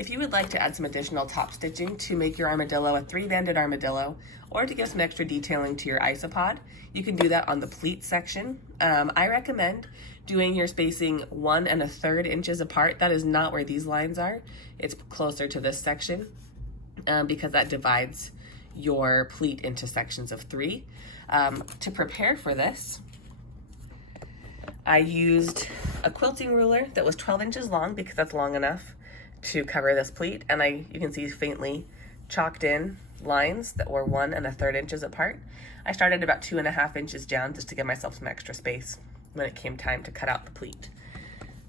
If you would like to add some additional top stitching to make your armadillo a 3-banded armadillo, or to give some extra detailing to your isopod, you can do that on the pleat section. I recommend doing your spacing 1 1/3 inches apart. That is not where these lines are. It's closer to this section because that divides your pleat into sections of 3. To prepare for this, I used a quilting ruler that was 12 inches long because that's long enough to cover this pleat, and you can see faintly chalked in lines that were 1 1/3 inches apart. I started about 2.5 inches down just to give myself some extra space when it came time to cut out the pleat.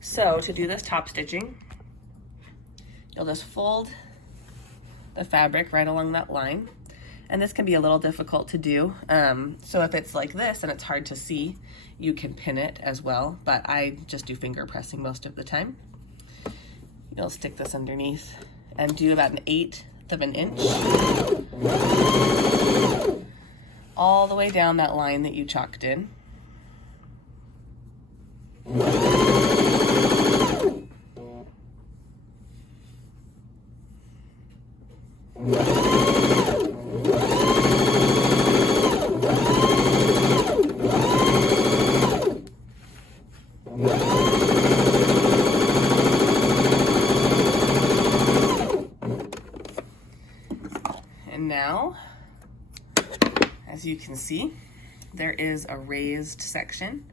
So to do this top stitching, you'll just fold the fabric right along that line, and this can be a little difficult to do. So if it's like this and it's hard to see, you can pin it as well, but I just do finger pressing most of the time. You'll stick this underneath and do about 1/8 of an inch all the way down that line that you chalked in. And now, as you can see, there is a raised section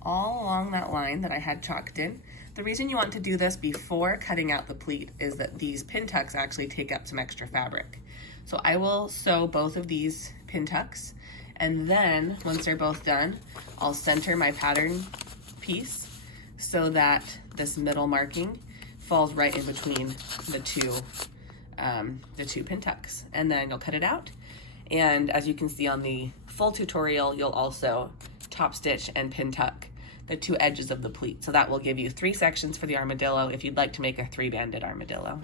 all along that line that I had chalked in. The reason you want to do this before cutting out the pleat is that these pin tucks actually take up some extra fabric. So I will sew both of these pin tucks, and then once they're both done, I'll center my pattern piece so that this middle marking falls right in between the two pin tucks, and then you'll cut it out. And as you can see on the full tutorial, you'll also top stitch and pin tuck the 2 edges of the pleat. So that will give you 3 sections for the armadillo if you'd like to make a 3-banded armadillo.